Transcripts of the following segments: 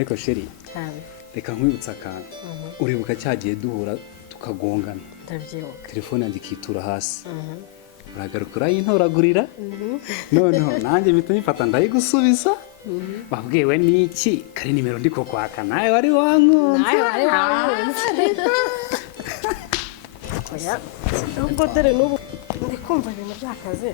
ariko sheri reka nkwibutsa akantu uribuka cyagiye duhura tukagongana ndabyibuka telefone yanjye ikitura hasi uragaruka urayintoragurira noneho nanjye mpita nyifata ndayigusubiza wabwiwe n'iki kari nimero ndi ko kwaka nawe wari wankunze oya ubwo dore n'ubu ndi kumva ibintu byakaze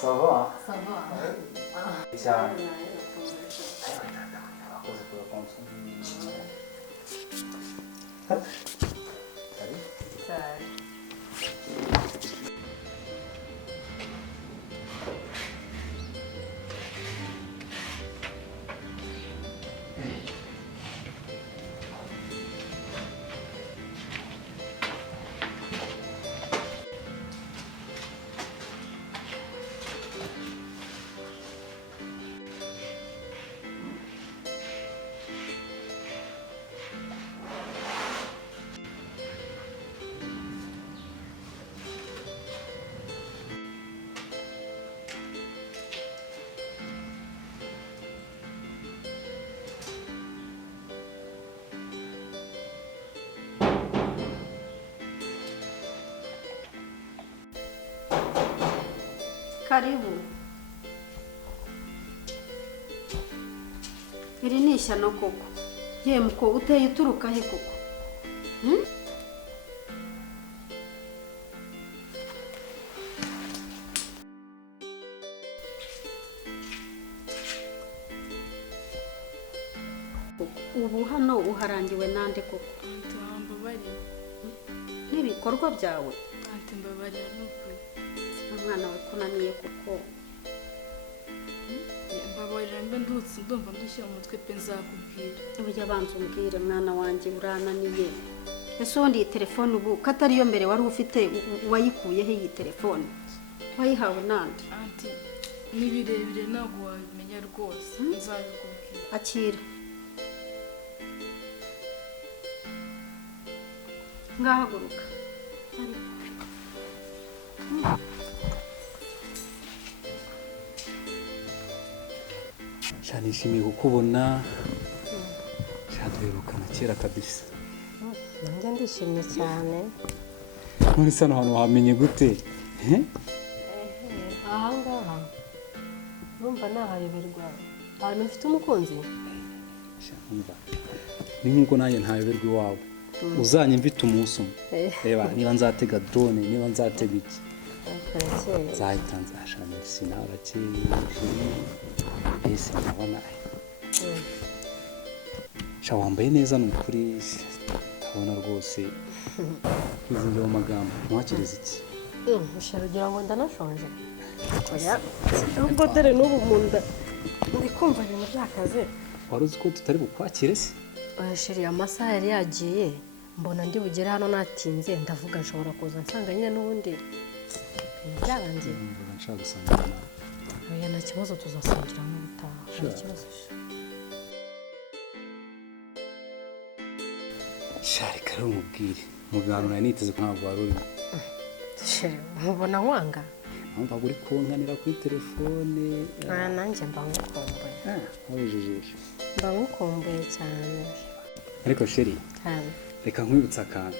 Ça va? Ça va. Ciao. Karibu. Iri ni ishyano koko. Yemko uteye uturuka he koko? Ubu hano uharangiwe nande koko? Mbabarira. N'ibikorwa byawe? Mbabarira n'ukuri. Umwana we kunaniye koko. Mbabarira mbe ndutse ndumva ndushyira mu mutwe pe nzakubwira. Ujya banza umbwire mwana wanjye urananiye. Ese undi iyi telefone ubu katari yo mbere wari ufite wayikuye he iyi telefone? Wayihawe nande? Anti ni birebire ntabwo wabimenya rwose nzabikubwira. Akira. Ngahaguruka. Nishimiye kukubona duherukana kera kabisa. nanjye ndishimye cyane. Muri sano hano wamenye gute? aha ngaha urumva nahayoberwa ahantu mfite umukunzi. Ni nkuko nanjye ntayoberwa iwawe. Uzanye mfite umunsi umwe. Reba niba nzatega drone niba nzatega iki. Zahita nzashana sinabakeye. Ese nabona wambaye neza n'ukuri ndabona rwose kwizera mu magambo mwakiriza iki ushaka kugira ngo ndanashonje oya ubwo dore n'ubu munda ndi kumva ibintu byakaze. wari uzi ko tutari bukwakire se? oya sheri amasaha yari yagiye mbona ndi bugere hano natinze ndavuga nshobora kuza nsanga nyine n'ubundi byarangiye. nshaka gusangira nawe. oya nta kibazo tuzasangira n'ubutaha nta kibazo. Shari kare umubwire mugano nari niteze ko ntabwo wari urimo. Sheri mubona wanga? Mpamvu uri kunkanira kuri telefone. Nanjye mba ngukumbuye. Wabijijisha. Mba ngukumbuye cyane. Ariko sheri reka nkwibutsa akantu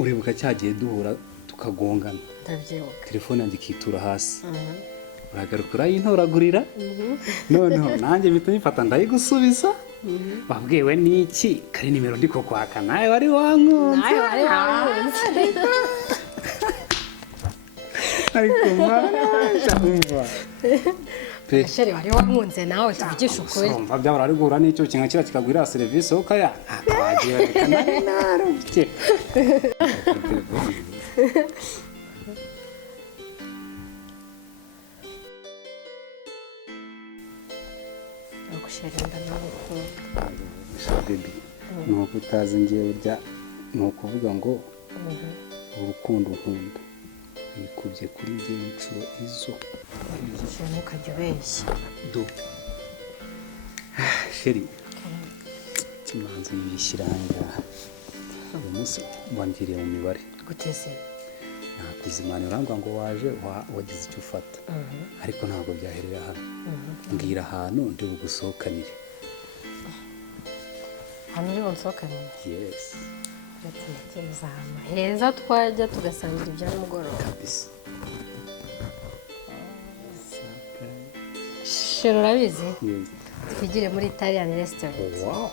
uribuka cyagiye duhura tukagongana ndabyibuka telefone yanjye ikitura hasi uragaruka urayintoragurira noneho nanjye mpita nyifata ndayigusubiza wabwiwe n'iki kari nimero ndi kukwaka nawe wari wankunze ariko mwana umva sheri wari wankunze nawe tuvugisha ukuri umva byabara ari guhura n'icyo kintu kira kikagwira serivisi ukaya wagiye rekana narumvye nagusherinda nawe baby nuko utazi ngewe urya ni ukuvuga ngo urukundo nkunda yikubye kuri njye inshuro izo ntukajya ubeshya do sheri kimanzi yishyira ngaha uyu munsi wangiriye mu mibare guteze nakuzimana urangwa ngo waje wagize icyo ufata ariko ntabwo byaherera hano mbwira ahantu ndi bugusohokanire hano uri bunsohokanire yes turatekereza ahantu heza twajya tugasangira ibya nimugoroba kabisa sheri urabizi yes twigire muri Italian restaurant wow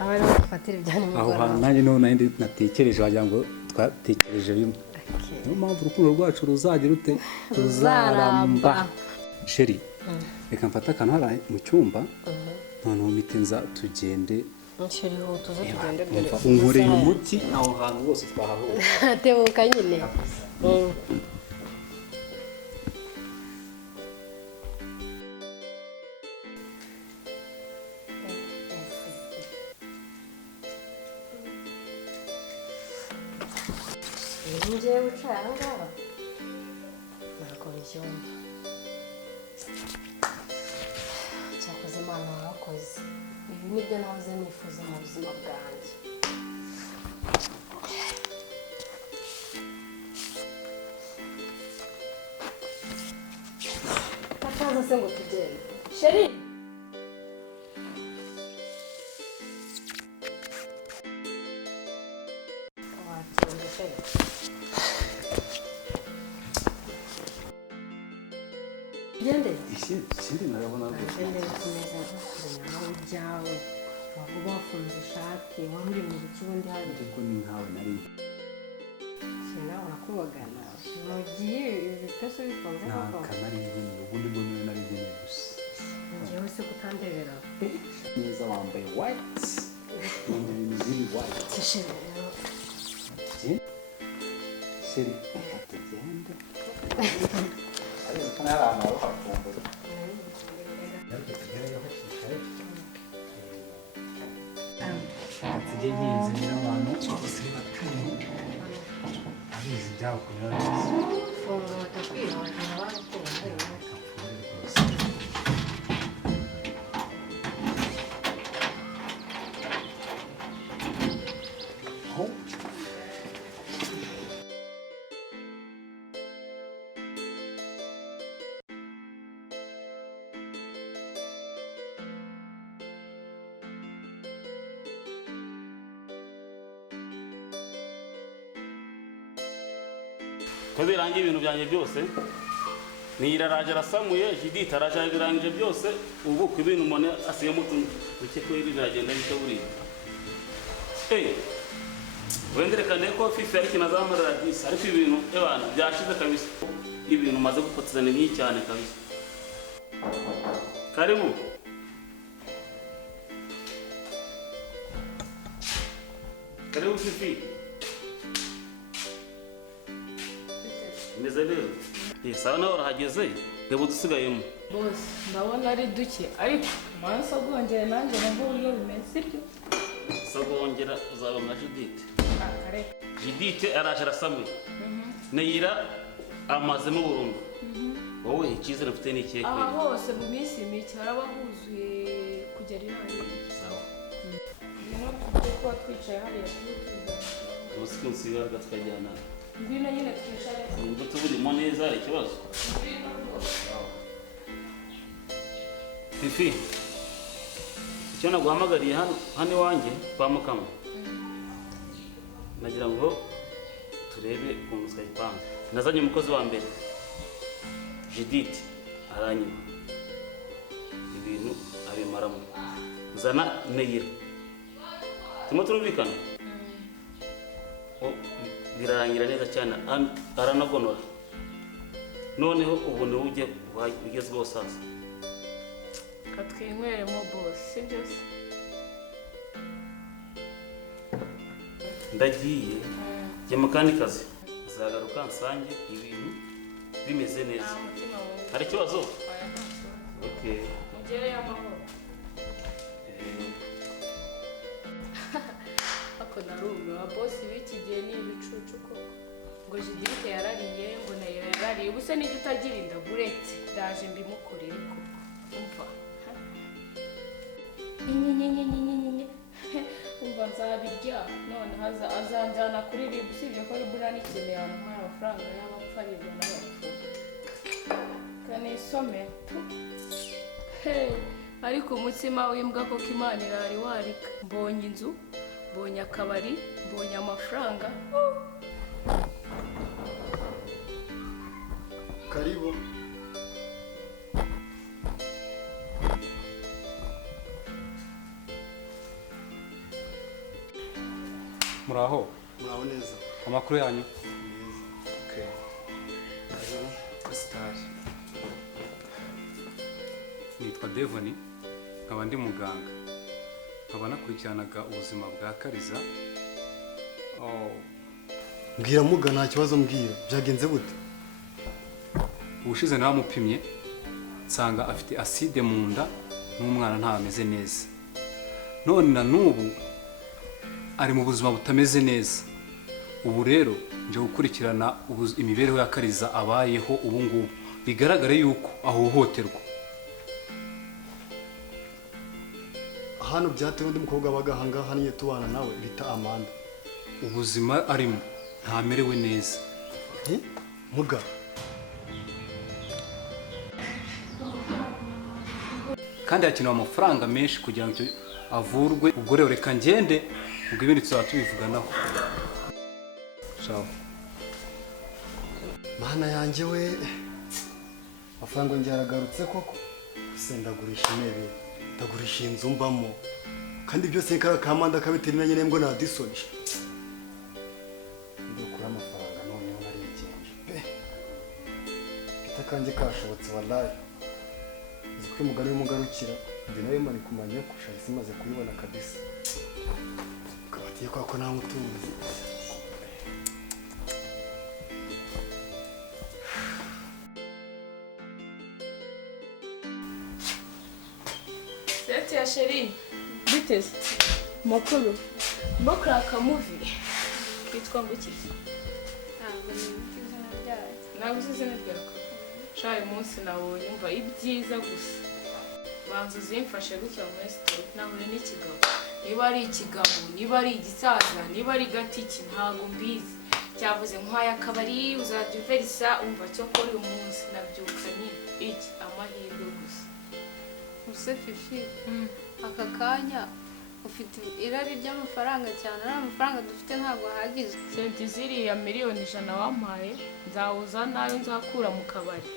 aho ariho dufatira ibya aho nimugoroba hantu nanjye noneho nari natekereje wagira ngo twatekereje bimwe niyo mpamvu urukundo rwacu ruzagira ute ruzaramba sheri reka mfate akantu hariya mu cyumba noneho mpite nza tugende sheri ho tuze tugende dore unkoreye umuti aho hantu hose twahahura tebuka nyine ngiye wicaye aha ngaha ntabwo bibyumva cyakoze imana warakoze ibi nibyo nahoze nifuza mu buzima bwanjye ataza se ngo tugende sheri watinze sheri Gende. ikindi narabona rwose Gende kumeza nawe ibyawe wavuga wafunze ishati wambwiye ngo iki ubundi hano ariko ni nkawe nari nawe urakubagana mugiye ibipesi bifunze koko nari nkeneye ubundi bwo niwe nari nkeneye gusa ngewe se kutandebera neza wambaye white wambaye ibintu biri white sheri sheri tugende ariko kana hari ahantu hari hafunguye ariko tugereyo hakikare tujye yinzira abantu bose bakanye abizi byabo kunyura funga batakwiba bagenda barakubona ko birangiye ibintu byanjye byose niyiraraje arasamuye Judith araje birangije byose ubu ku ibintu umuntu asiyemo duke ko iri biragenda bito buriya wenderekane ko fifi ari kina zamarira disi ariko ibintu ebana byashize kabisa ibintu maze gupotezana ni cyane kabisa karibu karibu fifi imeze rero sawa nawe urahageze reba udusigayemo bose ndabona ari duke ariko umunsi agongera nanjye nabwo uburyo bimeze sibyo sagongera uzaba nka Judith kare Judith araje arasamuye Neyira amazemo burundu wowe icyizere mfite ni ikihe aha hose mu minsi mike haraba huzuye kugera inaha sawa no kubyo kuba twicaye hariya umunsi kunsigaga tukajyana ngwino nyine twicare nimba tuburimo neza hari ikibazo Fifi icyo naguhamagariye hano iwanjye kwa Mukama nagira ngo turebe ukuntu twayipanga. Nazanye umukozi wa mbere Judith aranyuma ibintu abimaramo, zana Meira turimo turumvikana, birarangira neza cyane, aranagonora. Noneho ubu ni ugezweho sasa. Katwinyweremo boss sibyo se? Ndagiye jya mu kandi kazi, azagaruka nsange ibintu bimeze neza. Hari ikibazo? Okay. Mugere y'amahoro. Ako narumiwe boss b'iki gihe ni ibicucu koko. Ngo Judith yarariye, ngo nayo yarariye. Ubuse n'icyo utagira indaguretse ndaje mbimukorere ko. Umva. Umva nzabirya none azanjyana kuri ribu, usibye ko ribura n'ikeneye ahantu hari amafaranga y'abapfa aribwa n'abapfu. Kanisome. Ariko umutsima w'imbwa koko Imana irari warika. Mbonye inzu, mbonye akabari, mbonye amafaranga. Karibu. Muraho? Muraho neza. Amakuru yanyu? Neza. Okay. Hariho Star. Nitwa Devoni, nkaba ndi muganga. Nkaba nakurikiranaga ubuzima bwa Kariza. Mbwira muga nta kibazo mbwira. Byagenze gute? Ubushize naramupimye nsanga afite acide mu nda n'umwana ntameze neza. None na n'ubu ari mu buzima butameze neza. Ubu rero nje gukurikirana imibereho ya Kariza abayeho ubu ngubu. Bigaragare yuko ahohoterwa. Hano byatewe undi mukobwa wabagahanga haniye tubana nawe bita Amanda. Ubuzima arimo ntamerewe neza. Muga. Kandi hakenewe amafaranga menshi kugira ngo avurwe. Ubwo rero reka ngende ubwo ibindi tuzaba tubivuganaho. Ciao. Mana yanjye we. Amafaranga ngiye aragarutse koko. Sendagurisha intebe, ndagurisha inzu mbamo. Kandi byose kara Kamanda kabitera imenye nembwo na disoje. Ndukura amafaranga none narigenje. Bitakanje kashobotse wallahi. Zikwe mugari w'umugarukira. Ndi nawe mari kumanya kusha isi maze kuyibona kabisa. Kabatiye kwako nta mutuzi. Seti ya Sheri. Biteze. Makuru. Mokraka movie. Kitwa ngo iki? Ntabwo ni izina ryayo. Ntabwo uzi izina ryako. Shaye umunsi nabonye umva ibyiza gusa. Banzu zimfashe gutya muri story nahure n'ikigabo. Niba ari ikigabo, niba ari igisaza, niba ari gatiki ntago mbizi. Cyavuze nkwaya akabari uzajya uverisa umva cyo kuri uyu munsi nabyukanye iki amahirwe gusa. Use Fifi, aka kanya ufite irari ry'amafaranga cyane, ari amafaranga dufite ntabwo ahagije. Senti ziriya miliyoni 100 wampaye nzawuza nayo nzakura mu kabari.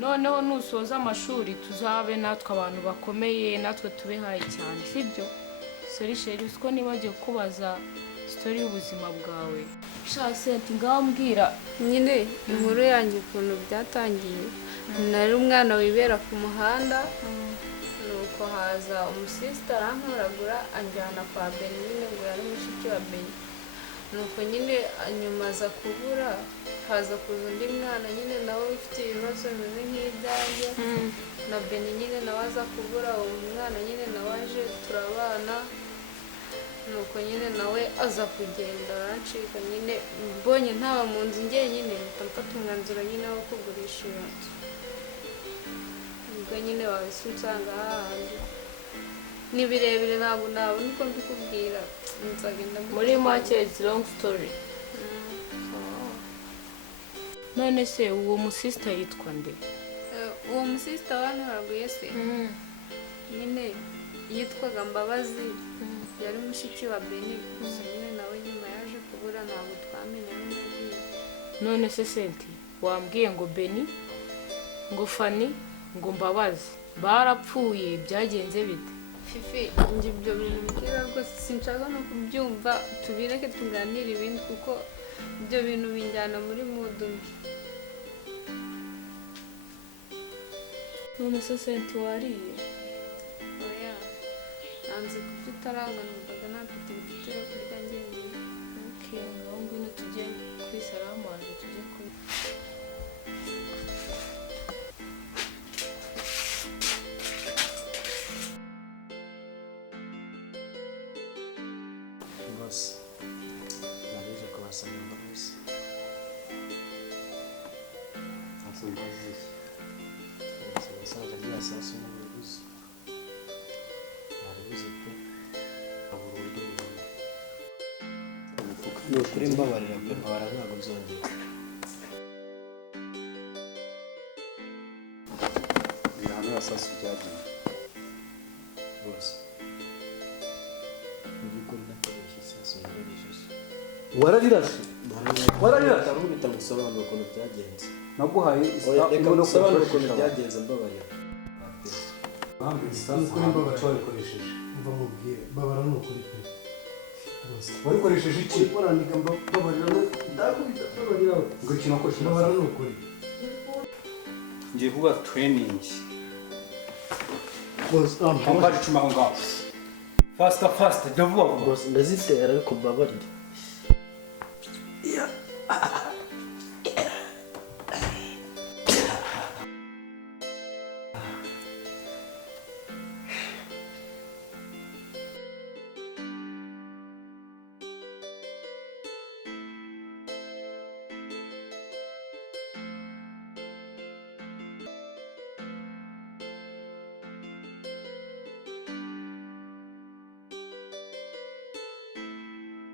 Noneho nusoza amashuri tuzabe natwe abantu bakomeye, natwe tube hayi cyane sibyo? Sorry Sheri usko nibagiye kubaza story y'ubuzima bwawe. Sha Senti ngambwira Nyine inkuru yanjye ukuntu byatangiye, nari umwana wibera ku muhanda, nuko haza umusista arantoragura anjyana kwa Beni, nyine ngo yari mushiki wa Beni. Nuko nyine anyuma aza kubura, haza kuza undi mwana nyine nawe ufite ibibazo bimeze nk'ibyanjye, na Beni nyine nawe aza kubura, uwo mwana nyine nawe aje turabana. Nuko nyine nawe aza kugenda arancika, nyine mbonye ntaba mu nzu njyenyine mpita mfata umwanzuro nyine wo kugurisha iyo nzu. Ubwo nyine wahise unsanga hahandi. Ni birebire ntabwo nabona uko mbikubwira, nzagenda muri make it's long story. None se uwo musista yitwa nde? Uwo musista wantoraguye se nyine yitwaga Mbabazi, yari mushiki wa Beni, gusa nyine nawe nyuma yaje kubura ntabwo twamenye aho yagiye. none se senti wambwiye ngo Beni ngo Fani ngo Mbabazi barapfuye byagenze bite? Fifi njye ibyo bintu mbwira rwose sinshaka no kubyumva, tubireke tuganire ibindi kuko ibyo bintu binjyana muri mood mbi. None se senti wariye? Oya nanze kurya utaranga, numvaga nta peti mfite yo kurya njyenyine. Okay, ngaho ngwino tujye kuri salamanje tujye kuri bose narije kubasaba imbabazi. Abasaza rya sasu n'abayobozi barabuze pe abura uburyo bubona. Ni ukuri mbabarira pe, mbabara ntabwo nzongera. ibihano ya sasu byagiye Bose mu by'ukuri nakoresha isasu nararijije. wararirashe Wararirashe? Reka bitagusobanura ukuntu byagenze. naguhaye Reka gusobanura ukuntu byagenze mbabarira. Nukuri mbabarira wabikoresheje. Mva mubwire, babara nukuri pe. warikoresheje iki? Warandika mbabarira ndakubita mbabarira. ngo ikintu wakoresheje Babara nukuri. ngiye kuba training Boss, kampani icuma aho ngaho fasta jya vuba vuba Bose ndazitera ariko mbabarira.